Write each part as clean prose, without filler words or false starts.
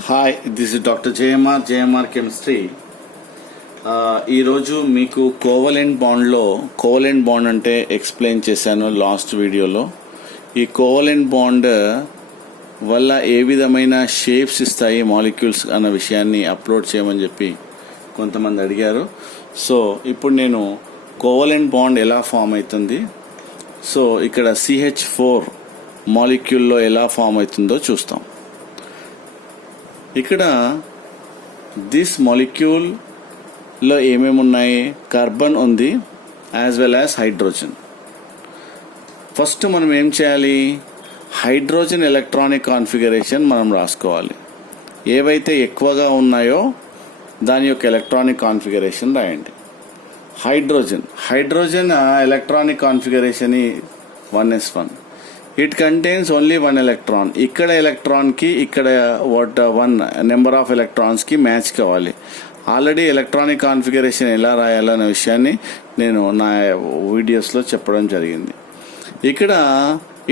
Hi, this is doctor JMR chemistry. ఈరోజు మీకు covalent bond అంటే ఎక్స్ప్లెయిన్ చేశాను లాస్ట్ వీడియోలో. ఈ కోవలెంట్ బాండ్ వల్ల ఏ విధమైన షేప్స్ ఇస్తాయి మాలిక్యూల్స్ అన్న విషయాన్ని అప్లోడ్ చేయమని చెప్పి కొంతమంది అడిగారు. సో ఇప్పుడు నేను కోవలెంట్ బాండ్ ఎలా ఫామ్ అవుతుంది, సో ఇక్కడ CH4 మాలిక్యూల్లో ఎలా ఫామ్ అవుతుందో చూస్తాం. ఇక్కడ దిస్ మాలిక్యూల్లో ఏమేమి ఉన్నాయి? కార్బన్ ఉంది, as well as hydrogen. First మనం ఏం చేయాలి? హైడ్రోజన్ ఎలక్ట్రానిక్ కాన్ఫిగరేషన్ మనం రాసుకోవాలి. ఏవైతే ఎక్కువగా ఉన్నాయో దాని యొక్క ఎలక్ట్రానిక్ కాన్ఫిగరేషన్ రాయండి. Hydrogen electronic configuration 1s1. It contains only 1 electron. ఇక్కడ ఎలక్ట్రాన్కి ఇక్కడ వన్ నెంబర్ ఆఫ్ ఎలక్ట్రాన్స్కి మ్యాచ్ కావాలి. ఆల్రెడీ ఎలక్ట్రానిక్ కాన్ఫిగరేషన్ ఎలా రాయాలనే విషయాన్ని నేను నా వీడియోస్లో చెప్పడం జరిగింది. ఇక్కడ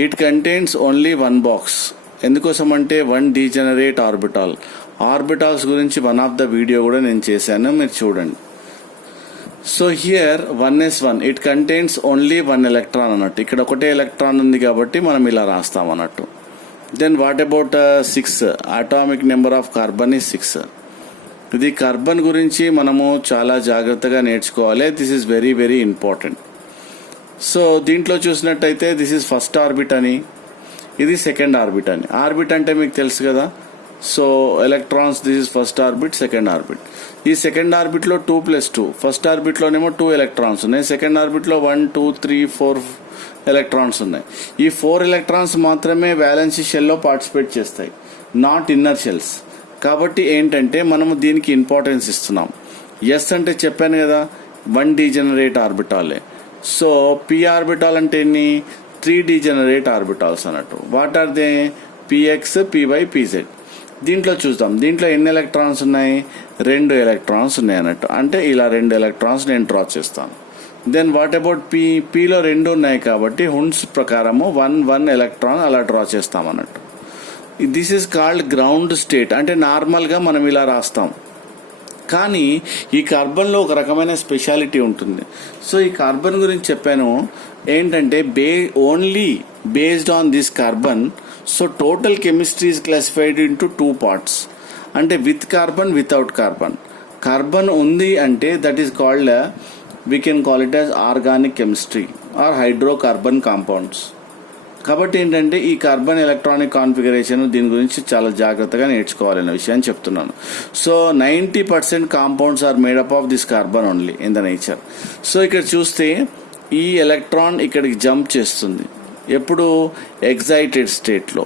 ఇట్ కంటైన్స్ ఓన్లీ 1 బాక్స్. ఎందుకోసం అంటే 1 డీజనరేట్ ఆర్బిటాల్స్ గురించి వన్ ఆఫ్ ద వీడియో కూడా నేను చేశాను, మీరు చూడండి. So here 1s1 it contains only 1 electron అన్నట్టు. ఇక్కడ ఒకటే ఎలక్ట్రాన్ ఉంది కాబట్టి మనం ఇలా రాస్తాం అన్నట్టు. Then what about 6? Atomic number of carbon is 6. ఇది కార్బన్ గురించి మనము చాలా జాగ్రత్తగా నేర్చుకోవాలి. This is very very important. So దీంట్లో చూసినట్టయితే దిస్ ఈజ్ ఫస్ట్ ఆర్బిట్ అని, ఇది సెకండ్ ఆర్బిట్ అని. ఆర్బిట్ అంటే మీకు తెలుసు కదా. So electrons, this is first orbit, second orbit. ఈ సెకండ్ ఆర్బిట్లో 2+2. ఫస్ట్ ఆర్బిట్లోనేమో 2 ఎలక్ట్రాన్స్ ఉన్నాయి, సెకండ్ ఆర్బిట్లో 1 2 3 4 ఎలక్ట్రాన్స్ ఉన్నాయి. ఈ 4 ఎలక్ట్రాన్స్ మాత్రమే వ్యాలెన్సీ షెల్లో పార్టిసిపేట్ చేస్తాయి, నాట్ ఇన్నర్ షెల్స్. కాబట్టి ఏంటంటే మనము దీనికి ఇంపార్టెన్స్ ఇస్తున్నాం. ఎస్ అంటే చెప్పాను కదా, 1 డీజనరేట్ ఆర్బిటాలే. సో p ఆర్బిటాల్ అంటే ఎన్ని? 3 డీజనరేట్ ఆర్బిటాల్స్ అన్నట్టు. What are they? px, py, pz. దీంట్లో చూద్దాం. దీంట్లో ఎన్ని ఎలక్ట్రాన్స్ ఉన్నాయి? 2 ఎలక్ట్రాన్స్ ఉన్నాయి అన్నట్టు. అంటే ఇలా 2 ఎలక్ట్రాన్స్ నేను డ్రా చేస్తాను. దెన్ వాట్ అబౌట్ పీలో 2 ఉన్నాయి కాబట్టి హుండ్స్ ప్రకారము 1 ఎలక్ట్రాన్ అలా డ్రా చేస్తాం అన్నట్టు. This is called ground state. అంటే నార్మల్గా మనం ఇలా రాస్తాం. కానీ ఈ కార్బన్లో ఒక రకమైన స్పెషాలిటీ ఉంటుంది. సో ఈ కార్బన్ గురించి చెప్పాను ఏంటంటే only based on this carbon. So total chemistry is classified into 2 parts. అంటే with carbon, without carbon. Carbon ఉంది అంటే that is called, we can call it as organic chemistry or hydrocarbon compounds. కాబట్టి ఏంటంటే ఈ carbon electronic configuration దీని గురించి చాలా జాగ్రత్తగా నేర్చుకోవాలనే విషయాన్ని చెప్తున్నాను. So 90% compounds are made up of this carbon only in the nature. So ఇక్కడ చూస్తే ఈ ఎలక్ట్రాన్ ఇక్కడికి జంప్ చేస్తుంది. ఎప్పుడు? ఎగ్జైటెడ్ స్టేట్లో.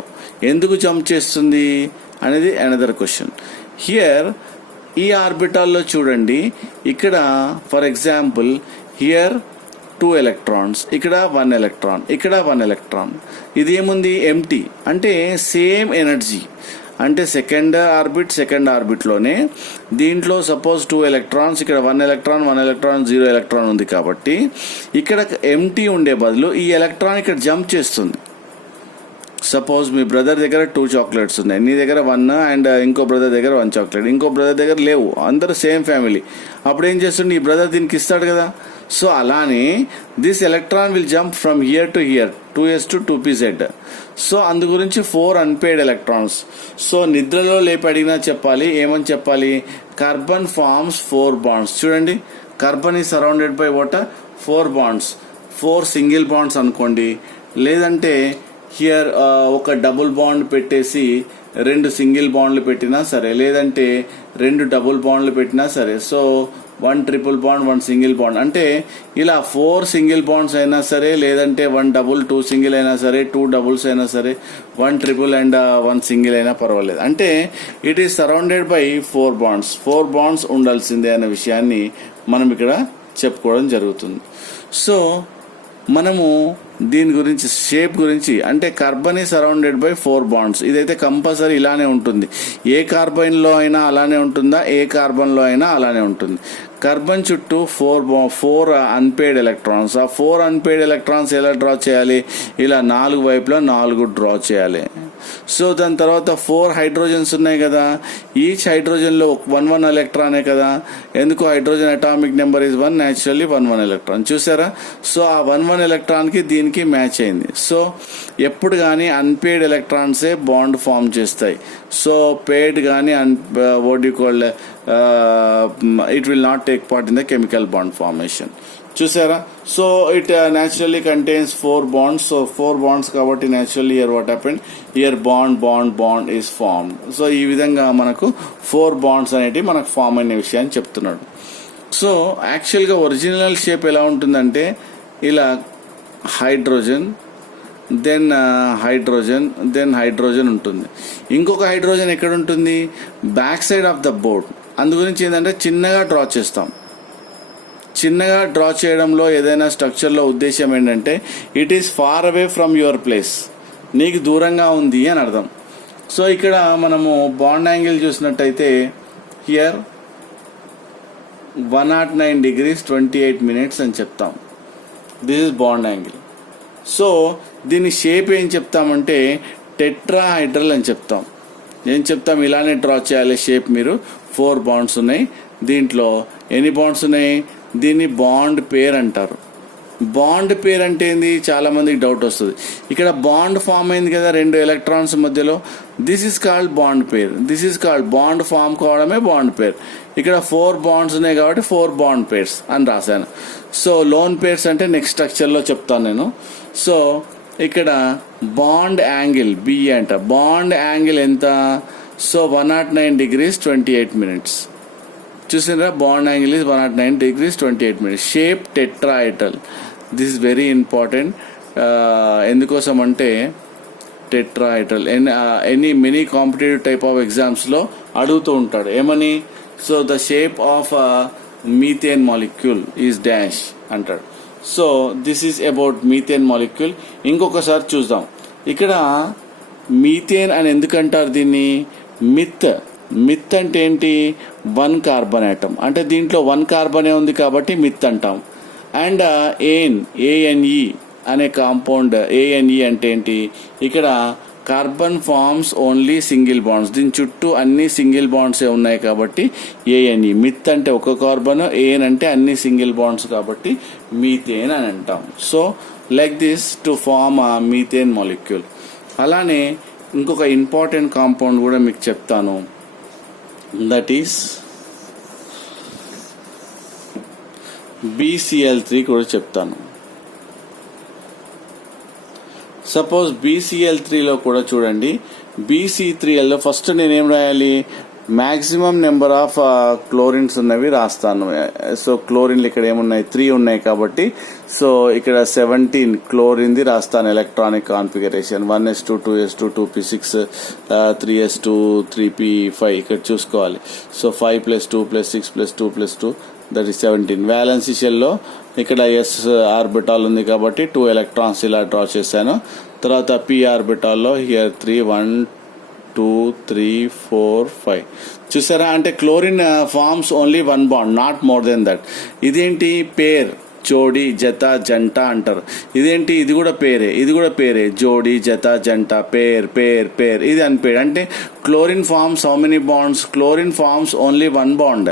ఎందుకు జంప్ చేస్తుంది అనేది అనదర్ క్వశ్చన్. హియర్ ఈ ఆర్బిటాల్లో చూడండి, ఇక్కడ ఫర్ ఎగ్జాంపుల్ హియర్ 2 ఎలక్ట్రాన్స్, ఇక్కడ 1 ఎలక్ట్రాన్, ఇక్కడ 1 ఎలక్ట్రాన్. ఇది ఏముంది? ఎంటీ. అంటే సేమ్ ఎనర్జీ. అంటే సెకండ్ ఆర్బిట్లోనే దీంట్లో సపోజ్ 2 ఎలక్ట్రాన్స్, ఇక్కడ 1 ఎలక్ట్రాన్ 0 ఎలక్ట్రాన్ ఉంది కాబట్టి ఇక్కడ ఎంటీ ఉండే బదులు ఈ ఎలక్ట్రాన్ ఇక్కడ జంప్ చేస్తుంది. సపోజ్ మీ బ్రదర్ దగ్గర 2 చాక్లెట్స్ ఉన్నాయి, నీ దగ్గర 1 అండ్ ఇంకో బ్రదర్ దగ్గర 1 చాక్లెట్, ఇంకో బ్రదర్ దగ్గర లేవు, అందరూ సేమ్ ఫ్యామిలీ. అప్పుడు ఏం చేస్తుంది? ఈ బ్రదర్ దీనికి ఇస్తాడు కదా. సో అలానే this electron will jump from here to hear, 2s to 2pz. So అందు గురించి 4 అన్పేడ్ ఎలక్ట్రాన్స్. సో నిద్రలో లేపి అడిగినా చెప్పాలి, ఏమని చెప్పాలి? Carbon forms 4 bonds. చూడండి, carbon is surrounded by what? 4 bonds. 4 single bonds అనుకోండి, లేదంటే హియర్ ఒక డబుల్ బాండ్ పెట్టేసి 2 సింగిల్ బాండ్లు పెట్టినా సరే, లేదంటే 2 డబుల్ బాండ్లు పెట్టినా సరే. So 1 triple bond, 1 single bond. అంటే ఇలా 4 సింగిల్ బాండ్స్ అయినా సరే, లేదంటే 1 డబుల్, 2 సింగిల్ అయినా సరే, 2 డబుల్స్ అయినా సరే, 1 ట్రిపుల్ అండ్ 1 సింగిల్ అయినా పర్వాలేదు. అంటే it is surrounded by 4 bonds. 4 bonds ఉండాల్సిందే అనే విషయాన్ని మనం ఇక్కడ చెప్పుకోవడం జరుగుతుంది. సో మనము దీని గురించి షేప్ గురించి అంటే కార్బన్ ఈ సరౌండెడ్ బై 4 bonds. ఇదైతే కంపల్సరీ ఇలానే ఉంటుంది. ఏ కార్బన్లో అయినా అలానే ఉంటుందా? ఏ కార్బన్లో అయినా అలానే ఉంటుంది. కార్బన్ చుట్టూ 4 అన్పేడ్ ఎలక్ట్రాన్స్. ఆ 4 అన్పేడ్ ఎలక్ట్రాన్స్ ఎలా డ్రా చేయాలి? ఇలా 4 వైపులా 4 డ్రా చేయాలి. సో దాని తర్వాత 4 హైడ్రోజన్స్ ఉన్నాయి కదా, ఈచ్ హైడ్రోజన్లో 1 ఎలక్ట్రానే కదా, ఎందుకు hydrogen atomic number is 1, naturally 1 electron. చూసారా? సో ఆ 1 ఎలక్ట్రాన్కి దీనికి మ్యాచ్ అయింది. సో ఎప్పుడు కానీ అన్పేడ్ ఎలక్ట్రాన్సే బాండ్ ఫామ్ చేస్తాయి. సో పేడ్ కానీ what you call it will not take part in the chemical bond formation. చూసారా? So it naturally contains 4 bonds. So 4 bonds కాబట్టి naturally here what happened, here bond is form. So ఈ విధంగా మనకు 4 bonds అనేటివి మనకు form అనే విషయాన్ని చెప్తున్నాడు. సో యాక్చువల్గా ఒరిజినల్ షేప్ ఎలా ఉంటుందంటే ఇలా హైడ్రోజన్ దెన్ హైడ్రోజన్ ఉంటుంది. ఇంకొక హైడ్రోజన్ ఎక్కడ ఉంటుంది, back side of the board. అందు గురించి ఏంటంటే చిన్నగా డ్రా చేస్తాం. చిన్నగా డ్రా చేయడంలో ఏదైనా స్ట్రక్చర్లో ఉద్దేశం ఏంటంటే it is far away from your place, నీకు దూరంగా ఉంది అని అర్థం. సో ఇక్కడ మనము బాండ్ యాంగిల్ చూసినట్టయితే హియర్ 109 degrees 28 minutes అని చెప్తాం. This is bond angle. So దీని షేప్ ఏం చెప్తామంటే టెట్రాహైడ్రల్ అని చెప్తాం. ఏం చెప్తాం, ఇలానే డ్రా చేయాలి షేప్. మీరు 4 bonds ఉన్నాయి, దీంట్లో ఎన్ని బాండ్స్ ఉన్నాయి, దీన్ని బాండ్ పేర్ అంటారు. బాండ్ పేర్ అంటే ఏంది, చాలా మందికి డౌట్ వస్తుంది. ఇక్కడ బాండ్ ఫామ్ అయింది కదా 2 ఎలక్ట్రాన్స్ మధ్యలో, this is called bond pair. This is called bond form కావడమే బాండ్ పేర్. ఇక్కడ 4 bonds ఉన్నాయి కాబట్టి 4 bond pairs అని రాశాను. సో లోన్ పేర్స్ అంటే నెక్స్ట్ స్ట్రక్చర్లో చెప్తాను నేను. సో ఇక్కడ బాండ్ యాంగిల్ బి అంట. బాండ్ యాంగిల్ ఎంత, సో 109 degrees 28 minutes. చూసినరా, bond angle is 109 degrees 28 minutes. Shape tetrahedral. This is very important. ఎందుకోసం అంటే tetrahedral many competitive type of ఎగ్జామ్స్లో అడుగుతూ ఉంటాడు ఏమని, so the shape of methane molecule is dash అంటాడు. So this is about methane molecule. ఇంకొకసారి చూద్దాం. ఇక్కడ మీథేన్ అని ఎందుకంటారు దీన్ని, మిత్ అంటే ఏంటి, 1 carbon atom. అంటే దీంట్లో 1 carbon ఉంది కాబట్టి మిత్ అంటాం. And A N compound, A N ఏంటి, ఇక్కడ carbon forms only single bonds. దీని చుట్టూ అన్ని సింగిల్ బాండ్సే ఉన్నాయి కాబట్టి ఏఎన్ఈ. మిత్ అంటే 1 carbon, ఏఎన్ అంటే అన్ని సింగిల్ బాండ్స్ కాబట్టి మీథేన్ అని అంటాం. So like this to form a methane molecule. అలానే ఇంకొక ఇంపార్టెంట్ కాంపౌండ్ కూడా మీకు చెప్తాను, దట్ ఈస్ BCl3 కూడా చెప్తాను. సపోజ్ BCl3లో కూడా చూడండి, BC3Lలో ఫస్ట్ నేనేం రాయాలి, మ్యాక్సిమం నెంబర్ ఆఫ్ క్లోరిన్స్ ఉన్నవి రాస్తాను. సో క్లోరిన్లు ఇక్కడ ఏమున్నాయి, 3 ఉన్నాయి కాబట్టి సో ఇక్కడ 17 క్లోరిన్ది రాస్తాను. Electronic configuration 1s2 2s2 2p6 3s2 3p5 ఇక్కడ చూసుకోవాలి. So 5 + 2 + 6 + 2 + 2 that is 17. వ్యాలెన్సీ షెల్లో ఇక్కడ s ఆర్బిటాల్ ఉంది కాబట్టి 2 electrons ఇలా డ్రా చేశాను. తర్వాత p ఆర్బిటాల్లో హియర్ 3 1 2 3 4 5 చూసారా. అంటే chlorine forms only 1 bond, not more than that. ఇదేంటి, పేర్, జోడి, జత, జంట అంటారు. ఇదేంటి, ఇది కూడా పేరే, జోడి, జత, జంట, పేర్. ఇది అన్పేడ్. అంటే chlorine forms how many bonds, chlorine forms only 1 bond.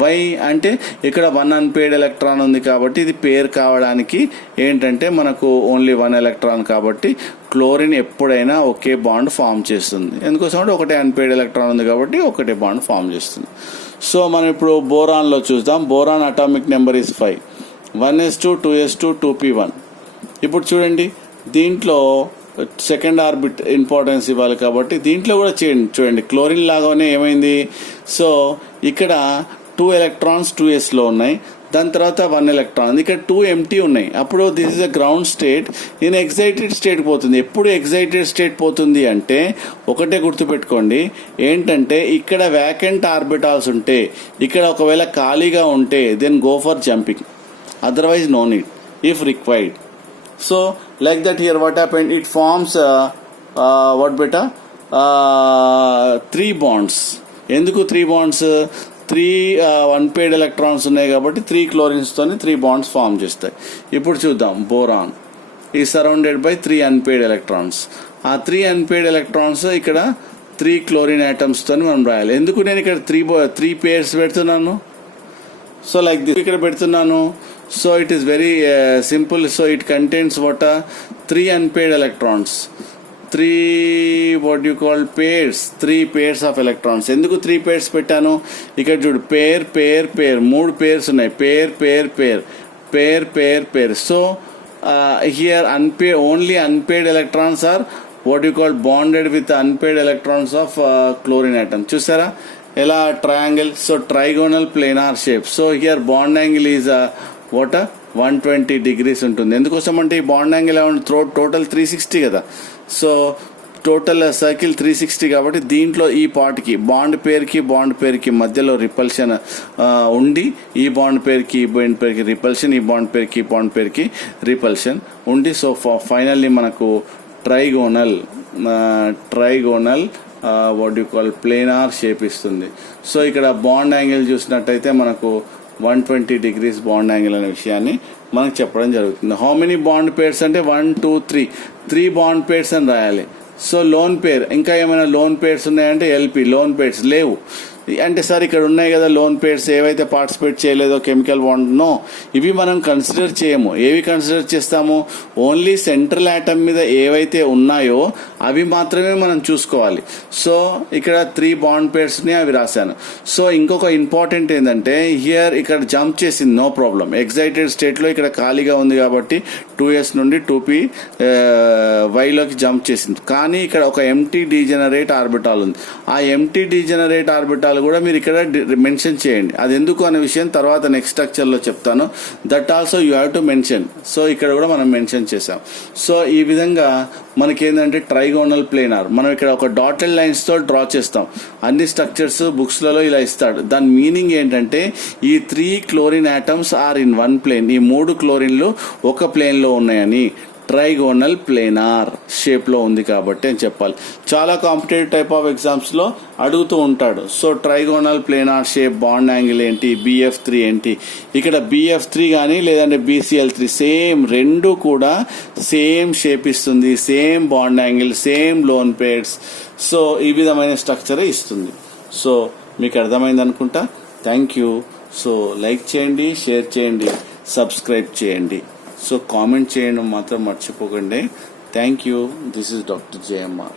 Why అంటే ఇక్కడ 1 అన్పేడ్ ఎలక్ట్రాన్ ఉంది కాబట్టి ఇది పేర్ కావడానికి ఏంటంటే మనకు ఓన్లీ 1 ఎలక్ట్రాన్ కాబట్టి క్లోరిన్ ఎప్పుడైనా ఒకే బాండ్ ఫామ్ చేస్తుంది. ఎందుకోసం అంటే ఒకటే అన్పేడ్ ఎలక్ట్రాన్ ఉంది కాబట్టి ఒకటే బాండ్ ఫామ్ చేస్తుంది. సో మనం ఇప్పుడు బోరాన్లో చూద్దాం. Boron atomic number is 5, 1s2 2s2 2p1. ఇప్పుడు చూడండి, దీంట్లో సెకండ్ ఆర్బిట్ ఇంపార్టెన్స్ ఇవ్వాలి కాబట్టి దీంట్లో కూడా చూడండి క్లోరిన్ లాగానే ఏమైంది. సో ఇక్కడ 2 electrons 2sలో ఉన్నాయి, దాని తర్వాత 1 electron, ఇక్కడ 2 empty ఉన్నాయి. అప్పుడు this is a ground state. నేను ఎగ్జైటెడ్ స్టేట్ పోతుంది. ఎప్పుడు ఎగ్జైటెడ్ స్టేట్ పోతుంది అంటే ఒకటే గుర్తుపెట్టుకోండి, ఏంటంటే ఇక్కడ వ్యాకెంట్ ఆర్బిటాల్స్ ఉంటే, ఇక్కడ ఒకవేళ ఖాళీగా ఉంటే then go for jumping, otherwise no need if required. So like that here what happened, it forms what beta 3 bonds. ఎందుకు 3 bonds, 3 అన్పేడ్ ఎలక్ట్రాన్స్ ఉన్నాయి కాబట్టి 3 క్లోరిన్స్తోని 3 bonds ఫామ్ చేస్తాయి. ఇప్పుడు చూద్దాం, బోరాన్ ఈ సరౌండెడ్ బై 3 అన్పేడ్ ఎలక్ట్రాన్స్. ఆ 3 అన్పేర్డ్ ఎలక్ట్రాన్స్ ఇక్కడ 3 chlorine atoms తోని మనం రాయాలి. ఎందుకు నేను ఇక్కడ 3 పేర్స్ పెడుతున్నాను? సో లైక్ దిస్ ఇక్కడ పెడుతున్నాను. So it is very simple. So it contains what 3 unpaired electrons, 3 what you call pairs, 3 pairs of electrons. ఎందుకు 3 పేర్స్ పెట్టాను? ఇక్కడ చూడు, పేర్ పేర్ పేర్, 3 పేర్స్ ఉన్నాయి. Pair pair pair pair pair pair. So here only unpaired electrons are what you call bonded with unpaired electrons of chlorine atom. చూసారా ఎలా triangle? So trigonal planar shape. So here bond angle is what 120 degrees ఉంటుంది. ఎందుకోసం అంటే ఈ bond angle total 360 కదా. So total circle 360 కాబట్టి దీంట్లో ఈ పార్ట్కి బాండ్ పేరుకి మధ్యలో రిపల్షన్ ఉండి, ఈ బాండ్ పేరుకి ఈ బాండ్ పేరుకి రిపల్షన్, ఈ బాండ్ పేరుకి రిపల్షన్ ఉండి, సో ఫైనల్లీ మనకు trigonal what you call planar shape ఇస్తుంది. సో ఇక్కడ బాండ్ యాంగిల్ చూసినట్టయితే మనకు 120 degrees బాండ్ యాంగిల్ అనే విషయాన్ని మనకు చెప్పడం జరుగుతుంది. హౌ మెనీ బాండ్ పేర్స్ అంటే 1 2 3 బాండ్ పేర్స్ అని రాయాలి. సో లోన్ పేర్, ఇంకా ఏమైనా లోన్ పేర్స్ ఉన్నాయంటే ఎల్పి, లోన్ పేర్స్ లేవు అంటే సార్ ఇక్కడ ఉన్నాయి కదా లోన్ పేర్స్, ఏవైతే పార్టిసిపేట్ చేయలేదో కెమికల్ బాండ్, నో, ఇవి మనం కన్సిడర్ చేయము. ఏవి కన్సిడర్ చేస్తాము? ఓన్లీ సెంట్రల్ ఆటమ్ మీద ఏవైతే ఉన్నాయో అవి మాత్రమే మనం చూసుకోవాలి. సో ఇక్కడ 3 బాండ్ పేర్స్ని అవి రాశాను. సో ఇంకొక ఇంపార్టెంట్ ఏంటంటే హియర్ ఇక్కడ జంప్ చేసింది, నో ప్రాబ్లం. ఎగ్జైటెడ్ స్టేట్లో ఇక్కడ ఖాళీగా ఉంది కాబట్టి 2s నుండి 2p వైలోకి జంప్ చేసింది. కానీ ఇక్కడ ఒక ఎంటీ డీజెనరేట్ ఆర్బిటాల్ ఉంది. ఆ ఎంటీ డీజెనరేట్ ఆర్బిటాల్ కూడా మీరు ఇక్కడ మెన్షన్ చేయండి. అది ఎందుకు అనే విషయం తర్వాత నెక్స్ట్ స్ట్రక్చర్లో చెప్తాను. That also you have to mention. So ఇక్కడ కూడా మనం మెన్షన్ చేసాం. సో ఈ విధంగా మనకేంటంటే ట్రైగోనల్ ప్లేనార్ మనం ఇక్కడ ఒక డాటెడ్ లైన్స్తో డ్రా చేస్తాం. అన్ని స్ట్రక్చర్స్ బుక్స్లలో ఇలా ఇస్తాడు. దాని మీనింగ్ ఏంటంటే ఈ 3 chlorine atoms are in 1 plane, ఈ 3 క్లోరిన్లు ఒక ప్లేన్లో ఉన్నాయని, ట్రైగోనల్ ప్లేనార్ షేప్లో ఉంది కాబట్టి అని చెప్పాలి. చాలా కాంపిటేటివ్ టైప్ ఆఫ్ ఎగ్జామ్స్లో అడుగుతూ ఉంటాడు. So trigonal planar shape bond angle ఏంటి, BF3 ఏంటి? ఇక్కడ BF3 కానీ లేదంటే BCl3 సేమ్, రెండు కూడా సేమ్ షేప్ ఇస్తుంది, same bond angle, same loan pairs. So ఈ విధమైన స్ట్రక్చరే ఇస్తుంది. సో మీకు అర్థమైంది అనుకుంటా. Thank you. సో లైక్ చేయండి, షేర్ చేయండి, సబ్స్క్రైబ్ చేయండి. సో కామెంట్ చేయడం మాత్రం మర్చిపోకండి. Thank you. This is doctor JMR.